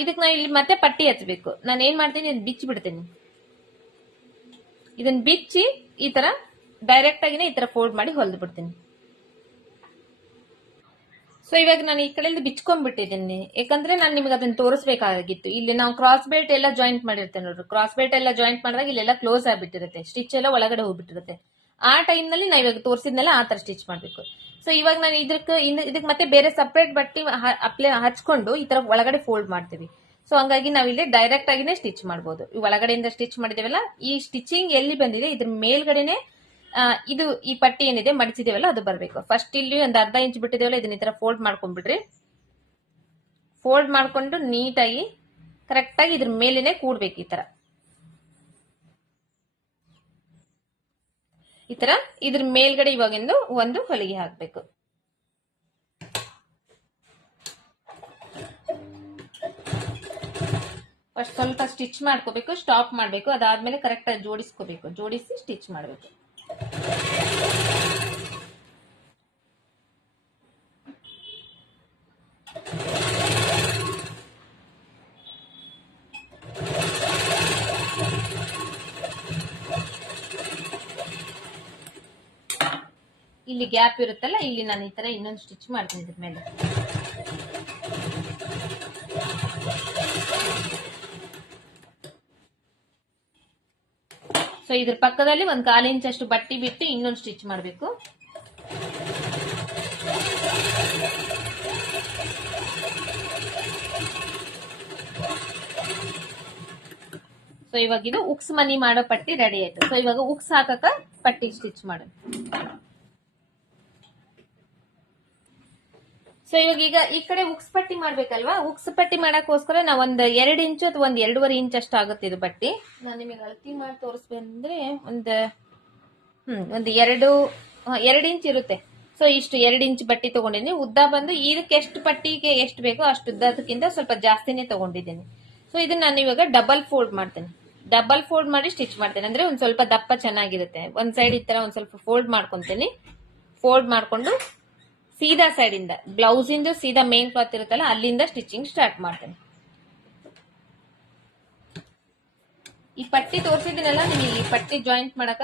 ಇದಕ್ಕೆ ನಾನು ಇಲ್ಲಿ ಮತ್ತೆ ಪಟ್ಟಿ ಹಚ್ಚಬೇಕು. ನಾನು ಏನ್ ಮಾಡ್ತೀನಿ, ಬಿಚ್ಚಿ ಬಿಡ್ತೀನಿ. ಇದನ್ನ ಬಿಚ್ಚಿ ಈ ತರ ಡೈರೆಕ್ಟ್ ಆಗಿನೇ ಈ ತರ ಫೋಲ್ಡ್ ಮಾಡಿ ಹೊಲ್ದು ಬಿಡ್ತೀನಿ. ಸೊ ಇವಾಗ ನಾನು ಈ ಕಡೆಯಿಂದ ಬಿಚ್ಕೊಂಡ್ಬಿಟ್ಟಿದ್ದೀನಿ, ಯಾಕಂದ್ರೆ ನಾನು ನಿಮ್ಗೆ ಅದನ್ನ ತೋರಿಸಬೇಕಾಗಿತ್ತು. ಇಲ್ಲಿ ನಾವು ಕ್ರಾಸ್ ಬೆಲ್ಟ್ ಎಲ್ಲ ಜಾಯಿಂಟ್ ಮಾಡಿರ್ತೇವೆ ನೋಡ್ರಿ. ಕ್ರಾಸ್ ಬೆಲ್ಟ್ ಎಲ್ಲ ಜಾಯಿಂಟ್ ಮಾಡಿದಾಗ ಇಲ್ಲೆಲ್ಲ ಕ್ಲೋಸ್ ಆಗ್ಬಿಟ್ಟಿರುತ್ತೆ, ಸ್ಟಿಚ್ ಎಲ್ಲ ಒಳಗಡೆ ಹೋಗ್ಬಿಟ್ಟಿರುತ್ತೆ. ಆ ಟೈಮ್ ನಲ್ಲಿ ನಾವು ಇವಾಗ ತೋರಿಸಿದ್ನೆಲ್ಲ ಆ ತರ ಸ್ಟಿಚ್ ಮಾಡ್ಬೇಕು. ಸೊ ಇವಾಗ ನಾನು ಇದಕ್ಕೆ ಮತ್ತೆ ಬೇರೆ ಸಪರೇಟ್ ಬಟ್ಟೆ ಹಚ್ಕೊಂಡು ಈ ತರ ಒಳಗಡೆ ಫೋಲ್ಡ್ ಮಾಡ್ತೀವಿ. ಸೊ ಹಂಗಾಗಿ ನಾವಿಲ್ಲಿ ಡೈರೆಕ್ಟ್ ಆಗಿನೇ ಸ್ಟಿಚ್ ಮಾಡಬಹುದು. ಈ ಒಳಗಡೆಯಿಂದ ಸ್ಟಿಚ್ ಮಾಡಿದೇವಲ್ಲ, ಈ ಸ್ಟಿಚಿಂಗ್ ಎಲ್ಲಿ ಬಂದಿದೆ ಇದ್ರ ಮೇಲ್ಗಡೆನೆ ಇದು ಈ ಪಟ್ಟಿ ಏನಿದೆ ಮಡಿಸಿದೇವಲ್ಲ ಅದು ಬರಬೇಕು. ಫಸ್ಟ್ ಇಲ್ಲಿ ಒಂದು ಅರ್ಧ ಇಂಚ್ ಬಿಟ್ಟಿದೇವಲ್ಲ, ಇದನ್ನ ಈ ತರ ಫೋಲ್ಡ್ ಮಾಡ್ಕೊಂಡ್ಬಿಡ್ರಿ. ಫೋಲ್ಡ್ ಮಾಡ್ಕೊಂಡು ನೀಟಾಗಿ ಕರೆಕ್ಟ್ ಆಗಿ ಇದ್ರ ಮೇಲೇನೆ ಕೂಡ್ಬೇಕು. ಈ ತರ ಇದ್ರ ಮೇಲ್ಗಡೆ ಇವಾಗಿಂದು ಒಂದು ಹೊಲಿಗೆ ಹಾಕ್ಬೇಕು. ಫಸ್ಟ್ ಸ್ವಲ್ಪ ಸ್ಟಿಚ್ ಮಾಡ್ಕೋಬೇಕು, ಸ್ಟಾಪ್ ಮಾಡ್ಬೇಕು. ಅದಾದ್ಮೇಲೆ ಕರೆಕ್ಟ್ ಆಗಿ ಜೋಡಿಸ್ಕೋಬೇಕು, ಜೋಡಿಸಿ ಸ್ಟಿಚ್ ಮಾಡ್ಬೇಕು. ಇಲ್ಲಿ ಗ್ಯಾಪ್ ಇರುತ್ತಲ್ಲ, ಇಲ್ಲಿ ನಾನು ಈ ತರ ಇನ್ನೊಂದು ಸ್ಟಿಚ್ ಮಾಡ್ತೀನಿ ಇದ್ರ ಮೇಲೆ. ಸೊ ಇದ್ರ ಪಕ್ಕದಲ್ಲಿ ಒಂದು 1/4 ಇಂಚ್ ಅಷ್ಟು ಬಟ್ಟಿ ಬಿಟ್ಟು ಇನ್ನೊಂದು ಸ್ಟಿಚ್ ಮಾಡಬೇಕು. ಸೊ ಇವಾಗ ಇದು ಉಕ್ಸ್ ಮನಿ ಮಾಡೋ ಪಟ್ಟಿ ರೆಡಿ ಆಯ್ತು. ಸೊ ಇವಾಗ ಉಕ್ಸ್ ಹಾಕಕ ಪಟ್ಟಿ ಸ್ಟಿಚ್ ಮಾಡೋಣ. ಸೊ ಇವಾಗ ಈ ಕಡೆ ಉಕ್ಸ್ ಪಟ್ಟಿ ಮಾಡ್ಬೇಕಲ್ವಾ, ಉಕ್ಸ್ ಪಟ್ಟಿ ಮಾಡಕ್ಕೋಸ್ಕರ ನಾವ್ ಒಂದ್ 2 ಇಂಚು ಅಥವಾ 1.5 ಇಂಚ್ ಅಷ್ಟು ಆಗುತ್ತೆ ಇದು ಬಟ್ಟಿ. ನಾನು ನಿಮಗೆ ಅಳತಿ ಮಾಡಿ ತೋರಿಸ್ಬೇಕಂದ್ರೆ ಒಂದು 2 ಇಂಚ್ ಇರುತ್ತೆ. ಸೊ ಇಷ್ಟು 2 ಇಂಚ್ ಬಟ್ಟಿ ತಗೊಂಡಿದ್ದೀನಿ. ಉದ್ದ ಬಂದು ಇದಕ್ಕೆ ಎಷ್ಟು ಪಟ್ಟಿಗೆ ಎಷ್ಟು ಬೇಕೋ ಅಷ್ಟು ಉದ್ದದಕ್ಕಿಂತ ಸ್ವಲ್ಪ ಜಾಸ್ತಿನೇ ತಗೊಂಡಿದ್ದೀನಿ. ಸೊ ಇದನ್ನ ನಾನು ಇವಾಗ ಡಬಲ್ ಫೋಲ್ಡ್ ಮಾಡ್ತೇನೆ. ಡಬಲ್ ಫೋಲ್ಡ್ ಮಾಡಿ ಸ್ಟಿಚ್ ಮಾಡ್ತೇನೆ, ಅಂದ್ರೆ ಒಂದ್ ಸ್ವಲ್ಪ ದಪ್ಪ ಚೆನ್ನಾಗಿರುತ್ತೆ. ಒಂದ್ ಸೈಡ್ ಈ ತರ ಒಂದ್ ಸ್ವಲ್ಪ ಫೋಲ್ಡ್ ಮಾಡ್ಕೊಂತೀನಿ. ಫೋಲ್ಡ್ ಮಾಡ್ಕೊಂಡು ಸೀದಾ ಸೈಡ್ ಇಂದ ಬ್ಲೌಸ್ ಇಂದ ಸೀದಾ ಮೇನ್ ಕ್ಲಾತ್ ಇರುತ್ತಲ್ಲ ಅಲ್ಲಿಂದ ಸ್ಟಿಚಿಂಗ್ ಸ್ಟಾರ್ಟ್ ಮಾಡ್ತೇನೆ. ಈ ಪಟ್ಟಿ ತೋರಿಸಿದಿನಲ್ಲ ನಿಮಗೆ, ಈ ಪಟ್ಟಿ ಜಾಯಿಂಟ್ ಮಾಡಕ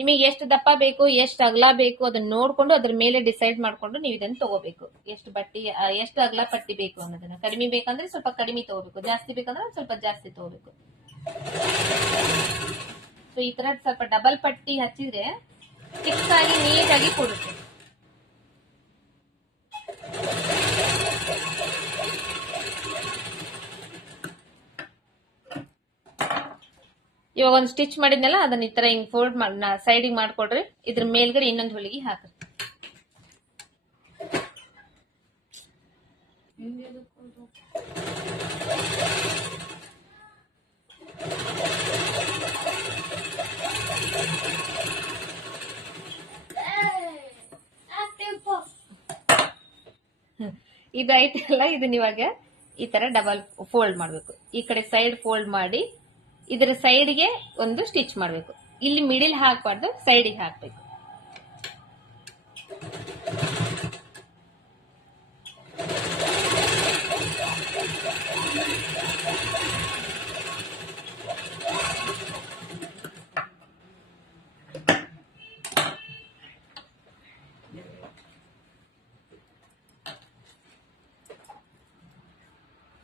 ನಿಮಗೆ ಎಷ್ಟು ದಪ್ಪ ಬೇಕು, ಎಷ್ಟು ಅಗಲ ಬೇಕು ಅದನ್ನ ನೋಡ್ಕೊಂಡು ಅದ್ರ ಮೇಲೆ ಡಿಸೈಡ್ ಮಾಡ್ಕೊಂಡು ನೀವು ಇದನ್ನ ತಗೋಬೇಕು. ಎಷ್ಟು ಬಟ್ಟಿ, ಎಷ್ಟು ಅಗಲ ಪಟ್ಟಿ ಬೇಕು ಅನ್ನೋದನ್ನ. ಕಡಿಮೆ ಬೇಕಂದ್ರೆ ಸ್ವಲ್ಪ ಕಡಿಮೆ ತಗೋಬೇಕು, ಜಾಸ್ತಿ ಬೇಕಂದ್ರೆ ಸ್ವಲ್ಪ ಜಾಸ್ತಿ ತಗೋಬೇಕು. ಸೊ ಈ ತರ ಸ್ವಲ್ಪ ಡಬಲ್ ಪಟ್ಟಿ ಹಚ್ಚಿದ್ರೆ ಫಿಕ್ಸ್ ಆಗಿ ನೀಟಾಗಿ ಕೊಡುತ್ತೆ. ಇವಾಗ ಒಂದು ಸ್ಟಿಚ್ ಮಾಡಿದ್ನಲ್ಲ ಅದನ್ನ ಈ ತರ ಹಿಂಗ್ ಫೋಲ್ಡ್ ಸೈಡಿಗೆ ಮಾಡ್ಕೊಡ್ರಿ. ಇದ್ರ ಮೇಲ್ಗಡೆ ಇನ್ನೊಂದು ಹೊಲಿಗೆ ಹಾಕ್ರಿ. ಇದು ಐತಲ್ಲ, ಇದನ್ನ ಇವಾಗ ಈ ತರ ಡಬಲ್ ಫೋಲ್ಡ್ ಮಾಡ್ಬೇಕು. ಈ ಕಡೆ ಸೈಡ್ ಫೋಲ್ಡ್ ಮಾಡಿ ಇದರ ಸೈಡ್ಗೆ ಒಂದು ಸ್ಟಿಚ್ ಮಾಡಬೇಕು. ಇಲ್ಲಿ ಮಿಡಿಲ್ ಹಾಕಬಾರ್ದು, ಸೈಡಿಗೆ ಹಾಕ್ಬೇಕು.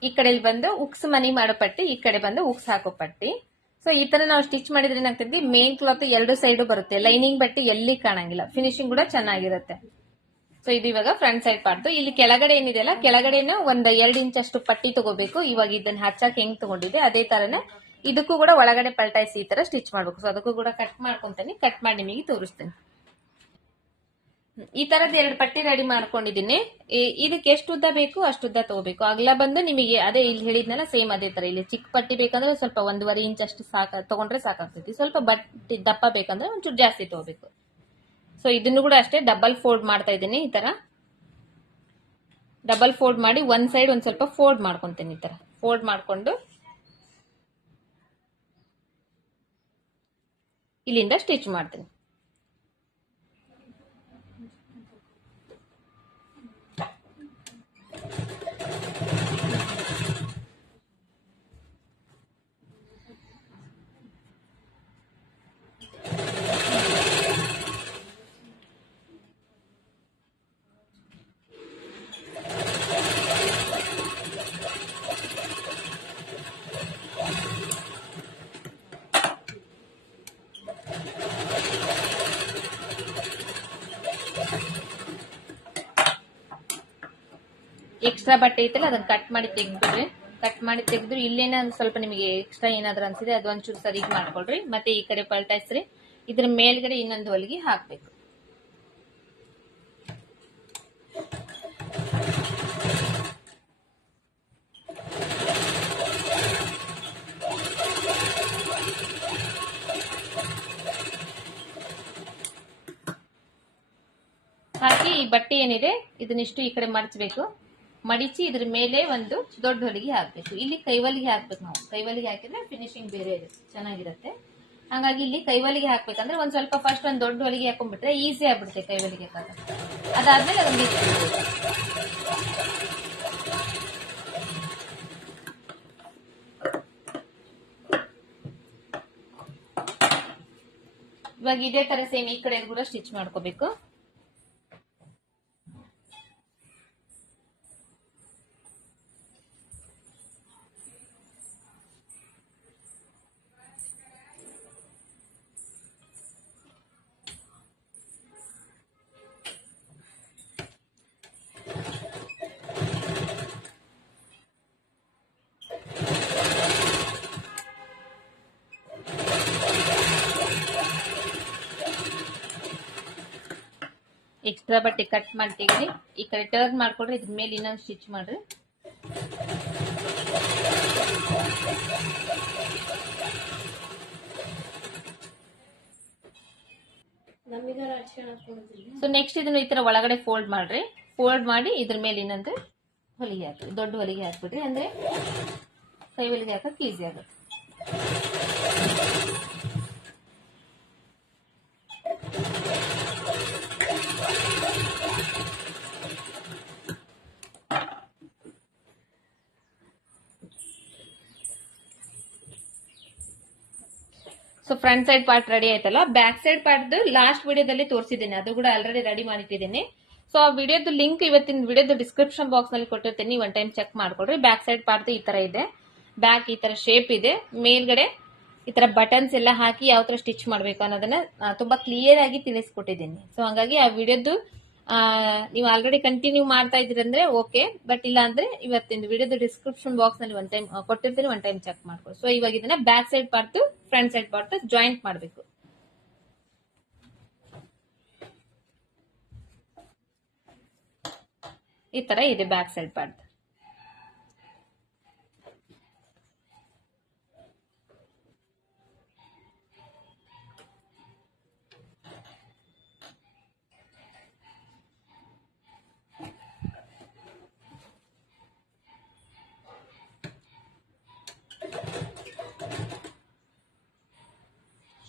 ಈ ಕಡೆ ಬಂದು ಉಕ್ಸ್ ಮನಿ ಮಾಡೋ ಪಟ್ಟಿ, ಈ ಕಡೆ ಬಂದು ಉಕ್ಸ್ ಹಾಕೋ ಪಟ್ಟಿ. ಸೊ ಈ ತರ ನಾವು ಸ್ಟಿಚ್ ಮಾಡಿದ್ರೆ ಏನಾಗ್ತದೆ, ಮೇನ್ ಕ್ಲಾತ್ 2 ಸೈಡ್ ಬರುತ್ತೆ. ಲೈನಿಂಗ್ ಬಟ್ಟೆ ಎಲ್ಲಿ ಕಾಣಂಗಿಲ್ಲ, ಫಿನಿಶಿಂಗ್ ಕೂಡ ಚೆನ್ನಾಗಿರುತ್ತೆ. ಸೊ ಇದು ಇವಾಗ ಫ್ರಂಟ್ ಸೈಡ್ ಪಾರ್ಟ್. ಇಲ್ಲಿ ಕೆಳಗಡೆ ಏನಿದೆಯಲ್ಲ, ಕೆಳಗಡೆನ ಒಂದ್ 2 ಇಂಚ್ ಅಷ್ಟು ಪಟ್ಟಿ ತಗೋಬೇಕು. ಇವಾಗ ಇದನ್ನ ಹಚ್ಚಾಕ್ ಹೆಂಗ್ ತಗೊಂಡಿದೆ ಅದೇ ತರನೇ ಇದಕ್ಕೂ ಕೂಡ ಒಳಗಡೆ ಪಲ್ಟಾಯಿಸಿ ಈ ತರ ಸ್ಟಿಚ್ ಮಾಡ್ಬೇಕು. ಸೊ ಅದಕ್ಕೂ ಕೂಡ ಕಟ್ ಮಾಡ್ಕೊಂತೀನಿ, ಕಟ್ ಮಾಡಿ ನಿಮಗೆ ತೋರಿಸ್ತೇನೆ. ಈ ತರದ್ 2 ಪಟ್ಟಿ ರೆಡಿ ಮಾಡ್ಕೊಂಡಿದೀನಿ. ಇದಕ್ಕೆ ಎಷ್ಟು ಉದ್ದ ಬೇಕು ಅಷ್ಟು ಉದ್ದ ತಗೋಬೇಕು. ಅಗಲ ಬಂದು ನಿಮಗೆ ಅದೇ ಇಲ್ಲಿ ಹೇಳಿದ್ನಲ್ಲ ಸೇಮ್ ಅದೇ ತರ. ಇಲ್ಲಿ ಚಿಕ್ಕ ಪಟ್ಟಿ ಬೇಕಂದ್ರೆ ಸ್ವಲ್ಪ 1.5 ಇಂಚ್ ಅಷ್ಟು ತಗೊಂಡ್ರೆ ಸಾಕಾಗ್ತೈತಿ. ಸ್ವಲ್ಪ ಬಟ್ಟಿ ದಪ್ಪ ಬೇಕಂದ್ರೆ ಒಂಚೂರು ಜಾಸ್ತಿ ತಗೋಬೇಕು. ಸೊ ಇದನ್ನು ಕೂಡ ಅಷ್ಟೇ ಡಬಲ್ ಫೋಲ್ಡ್ ಮಾಡ್ತಾ ಇದ್ದೀನಿ. ಈ ತರ ಡಬಲ್ ಫೋಲ್ಡ್ ಮಾಡಿ ಒಂದ್ ಸೈಡ್ ಒಂದ್ ಸ್ವಲ್ಪ ಫೋಲ್ಡ್ ಮಾಡ್ಕೊಂತೀನಿ. ಈ ತರ ಫೋಲ್ಡ್ ಮಾಡ್ಕೊಂಡು ಇಲ್ಲಿಂದ ಸ್ಟಿಚ್ ಮಾಡ್ತೀನಿ. ಎಕ್ಸ್ಟ್ರಾ ಬಟ್ಟೆ ಐತಲ್ಲ ಅದನ್ನ ಕಟ್ ಮಾಡಿ ತೆಗ್ದ್ಬಿಡ್ರಿ. ಕಟ್ ಮಾಡಿ ತೆಗೆದು ಇಲ್ಲೇನ ಸ್ವಲ್ಪ ನಿಮಗೆ ಎಕ್ಸ್ಟ್ರಾ ಏನಾದ್ರು ಅನ್ಸಿದೆ ಅದು ಒಂಚೂರು ಸರಿ ಮಾಡ್ಕೊಳ್ರಿ. ಮತ್ತೆ ಈ ಕಡೆ ಪಲ್ಟಾಯಿಸ್ರಿ. ಇದ್ರ ಮೇಲ್ಗಡೆ ಇನ್ನೊಂದು ಹೊಲಿಗೆ ಹಾಕ್ಬೇಕು. ಹಾಕಿ ಈ ಬಟ್ಟೆ ಏನಿದೆ ಇದನ್ನಿಷ್ಟು ಈ ಕಡೆ ಮಡಚಬೇಕು. ಮಡಿಚಿ ಇದ್ರ ಮೇಲೆ ಒಂದು ದೊಡ್ಡ ಹೊಲಿಗೆ ಹಾಕ್ಬೇಕು. ಇಲ್ಲಿ ಕೈವಲಿಗೆ ಹಾಕ್ಬೇಕು. ನಾವು ಕೈವಲಿಗೆ ಹಾಕಿದ್ರೆ ಫಿನಿಶಿಂಗ್ ಬೇರೆ ಇದೆ, ಚೆನ್ನಾಗಿರುತ್ತೆ. ಹಾಗಾಗಿ ಇಲ್ಲಿ ಕೈವಲಿಗೆ ಹಾಕ್ಬೇಕಂದ್ರೆ ಒಂದ್ ಸ್ವಲ್ಪ ಫಸ್ಟ್ ಒಂದ್ ದೊಡ್ಡ ಹೊಲಿಗೆ ಹಾಕೊಂಡ್ಬಿಟ್ರೆ ಈಸಿ ಆಗ್ಬಿಡುತ್ತೆ ಕೈವಲಿಗೆ ಹಾಕಾಗ. ಅದಾದ್ಮೇಲೆ ಅದನ್ನ ಇವಾಗ ಇದೇ ತರ ಸೇಮ್ ಈ ಕಡೆ ಕೂಡ ಸ್ಟಿಚ್ ಮಾಡ್ಕೋಬೇಕು. ಎಕ್ಸ್ಟ್ರಾ ಬಟ್ಟೆ ಕಟ್ ಮಾಡಿ ತೆಗ್ರಿ. ಈ ಕಡೆ ಟರ್ನ್ ಮಾಡ್ಕೊಡ್ರಿ. ಇದ್ರ ಮೇಲೆ ಇನ್ನೊಂದು ಸ್ಟಿಚ್ ಮಾಡ್ರಿ. ಸೊ ನೆಕ್ಸ್ಟ್ ಇದನ್ನ ಈ ತರ ಒಳಗಡೆ ಫೋಲ್ಡ್ ಮಾಡ್ರಿ. ಫೋಲ್ಡ್ ಮಾಡಿ ಇದ್ರ ಮೇಲೆ ಇನ್ನೊಂದು ಹೊಲಿಗೆ ಹಾಕ್ರಿ. ದೊಡ್ಡ ಹೊಲಿಗೆ ಹಾಕ್ಬಿಟ್ರಿ ಅಂದ್ರೆ ಕೈ ಹೊಲಿಗೆ ಹಾಕಕ್ ಈಸಿ ಆಗುತ್ತೆ. So front side part ready ಆಯ್ತಲ್ಲ. ಬ್ಯಾಕ್ ಸೈಡ್ ಪಾರ್ಟ್ ಲಾಸ್ಟ್ ವಿಡಿಯೋದಲ್ಲಿ ತೋರಿಸಿದ್ದೀನಿ, ಅದು ಕೂಡ ಆಲ್ರೆಡಿ ರೆಡಿ ಮಾಡಿಟ್ಟಿದ್ದೀನಿ. ಸೊ ಆ ವಿಡಿಯೋದ ಲಿಂಕ್ ಇವತ್ತಿನ ವಿಡಿಯೋದ ಡಿಸ್ಕ್ರಿಪ್ಷನ್ ಬಾಕ್ಸ್ ನಲ್ಲಿ ಕೊಟ್ಟಿರ್ತೀನಿ, ಒನ್ ಟೈಮ್ ಚೆಕ್ ಮಾಡ್ಕೊಡ್ರಿ. ಬ್ಯಾಕ್ ಸೈಡ್ ಪಾರ್ಟ್ ಈ ತರ ಇದೆ. ಬ್ಯಾಕ್ ಈ ತರ ಶೇಪ್ ಇದೆ. ಮೇಲ್ಗಡೆ ಈ ತರ ಬಟನ್ಸ್ ಎಲ್ಲ ಹಾಕಿ ಯಾವ ತರ ಸ್ಟಿಚ್ ಮಾಡ್ಬೇಕು ಅನ್ನೋದನ್ನ ತುಂಬಾ ಕ್ಲಿಯರ್ ಆಗಿ ತಿಳಿಸ್ಕೊಟ್ಟಿದ್ದೀನಿ. ಸೊ ಹಂಗಾಗಿ ಆ ವಿಡಿಯೋದು ನೀವು ಆಲ್ರೆಡಿ ಕಂಟಿನ್ಯೂ ಮಾಡ್ತಾ ಇದ್ರಂದ್ರೆ ಓಕೆ, ಬಟ್ ಇಲ್ಲ ಅಂದ್ರೆ ಇವತ್ತಿನ ವಿಡಿಯೋದ ಡಿಸ್ಕ್ರಿಪ್ಷನ್ ಬಾಕ್ಸ್ ನಲ್ಲಿ ಒನ್ ಟೈಮ್ ಕೊಟ್ಟಿರ್ತೀನಿ, ಒನ್ ಟೈಮ್ ಚೆಕ್ ಮಾಡ್ಕೊಳ್ಳಿ. ಸೊ ಇವಾಗ ಇದನ್ನ back side part front side part joint ಮಾಡಬೇಕು. ಈ ತರ ಇದೆ back side part.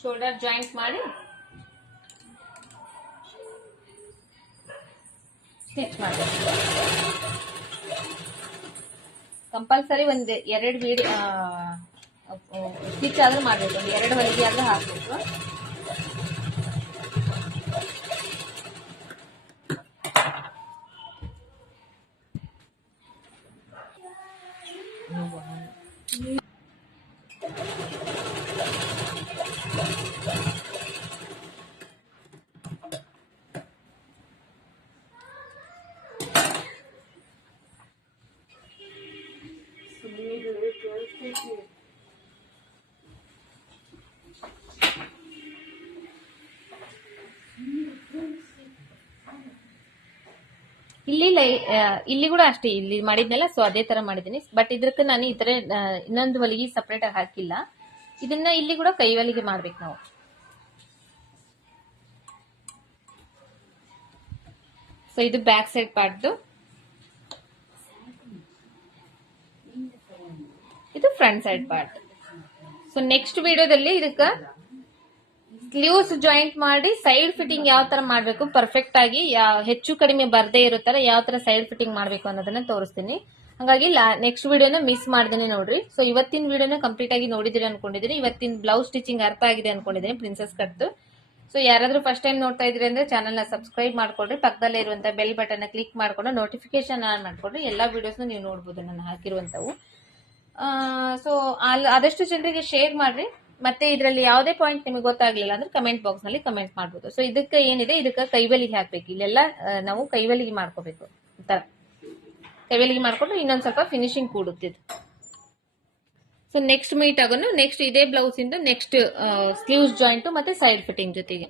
Shoulder joint ಮಾಡಿ ಸ್ಟಿಚ್ ಮಾಡಿ. ಕಂಪಲ್ಸರಿ ಒಂದ್ 2 ಸ್ಟಿಚ್ ಆದ್ರೂ ಮಾಡ್ಬೇಕು, ಒಂದು 2 ಹೊಲಿಗೆ ಆದ್ರೂ ಹಾಕ್ಬೇಕು. ಇಲ್ಲಿ ಕೂಡ ಅಷ್ಟೇ, ಇಲ್ಲಿ ಮಾಡಿದ್ನಲ್ಲ ಸೊ ಅದೇ ತರ ಮಾಡಿದೀನಿ. ಬಟ್ ಇದಕ್ಕೆ ನಾನು ಈ ತರ ಇನ್ನೊಂದು ಹೊಲಿಗೆ ಸಪರೇಟ್ ಆಗಿ ಹಾಕಿಲ್ಲ. ಇದನ್ನ ಇಲ್ಲಿ ಕೂಡ ಕೈ ಹೊಲಿಗೆ ಮಾಡ್ಬೇಕು ನಾವು. ಸೊ ಇದು ಬ್ಯಾಕ್ ಸೈಡ್ ಪಾರ್ಟ್, ಇದು front side part. So next ವಿಡಿಯೋದಲ್ಲಿ ಇದಕ್ಕ ಸ್ಲೀವ್ಸ್ ಜಾಯಿಂಟ್ ಮಾಡಿ ಸೈಡ್ ಫಿಟ್ಟಿಂಗ್ ಯಾವ ತರ ಮಾಡ್ಬೇಕು ಪರ್ಫೆಕ್ಟ್ ಆಗಿ, ಹೆಚ್ಚು ಕಡಿಮೆ ಬರ್ದೇ ಇರೋ ತರ ಯಾವ ತರ ಸೈಡ್ ಫಿಟ್ಟಿಂಗ್ ಮಾಡ್ಬೇಕು ಅನ್ನೋದನ್ನ ತೋರಿಸ್ತೀನಿ. ಹಾಗಾಗಿ ನೆಕ್ಸ್ಟ್ ವಿಡಿಯೋನ ಮಿಸ್ ಮಾಡ್ದೇನೆ ನೋಡ್ರಿ. ಸೊ ಇವತ್ತಿನ ವಿಡಿಯೋನ ಕಂಪ್ಲೀಟ್ ಆಗಿ ನೋಡಿದಿರಿ ಅನ್ಕೊಂಡಿದ್ದೀನಿ. ಇವತ್ತಿನ ಬ್ಲೌಸ್ ಸ್ಟಿಚಿಂಗ್ ಅರ್ಥ ಆಗಿದೆ ಅನ್ಕೊಂಡಿದ್ದೀನಿ, ಪ್ರಿನ್ಸೆಸ್ ಕಟ್. ಸೊ ಯಾರಾದ್ರೂ ಫಸ್ಟ್ ಟೈಮ್ ನೋಡ್ತಾ ಇದ್ರಿ ಅಂದ್ರೆ ಚಾನಲ್ ನ ಸಬ್ಸ್ಕ್ರೈಬ್ ಮಾಡ್ಕೊಡ್ರಿ, ಪಕ್ಕದಲ್ಲೇ ಇರುವಂತ ಬೆಲ್ ಬಟನ್ ಕ್ಲಿಕ್ ಮಾಡ್ಕೊಂಡು ನೋಟಿಫಿಕೇಶನ್ ಆನ್ ಮಾಡ್ಕೊಡ್ರಿ. ಎಲ್ಲಾ ವಿಡಿಯೋಸ್ ನೀವು ನೋಡ್ಬೋದು ನಾನು ಹಾಕಿರುವಂತವು. ಸೊ ಆದಷ್ಟು ಜನರಿಗೆ ಶೇರ್ ಮಾಡ್ರಿ. ಮತ್ತೆ ಇದರಲ್ಲಿ ಯಾವುದೇ ಪಾಯಿಂಟ್ ನಿಮಗೆ ಗೊತ್ತಾಗ್ಲಿಲ್ಲ ಅಂದ್ರೆ ಕಮೆಂಟ್ ಬಾಕ್ಸ್ ನಲ್ಲಿ ಕಮೆಂಟ್ ಮಾಡ್ಬೋದು. ಸೊ ಇದಕ್ಕೆ ಏನಿದೆ, ಇದಕ್ಕೆ ಕೈವಲಿಗೆ ಹಾಕ್ಬೇಕು. ಇಲ್ಲೆಲ್ಲ ನಾವು ಕೈವಲಿಗೆ ಮಾಡ್ಕೋಬೇಕು. ಕೈವಲಿಗೆ ಮಾಡ್ಕೊಂಡು ಇನ್ನೊಂದ್ ಸ್ವಲ್ಪ ಫಿನಿಶಿಂಗ್ ಕೂಡುತ್ತಿದ್ದು. ಸೊ ನೆಕ್ಸ್ಟ್ ಮೀಟ್ ಆಗೋನು ನೆಕ್ಸ್ಟ್ ಇದೇ ಬ್ಲೌಸ್ ಇಂದ ನೆಕ್ಸ್ಟ್ ಸ್ಲೀವ್ಸ್ ಜಾಯಿಂಟ್ ಮತ್ತೆ ಸೈಡ್ ಫಿಟ್ಟಿಂಗ್ ಜೊತೆಗೆ.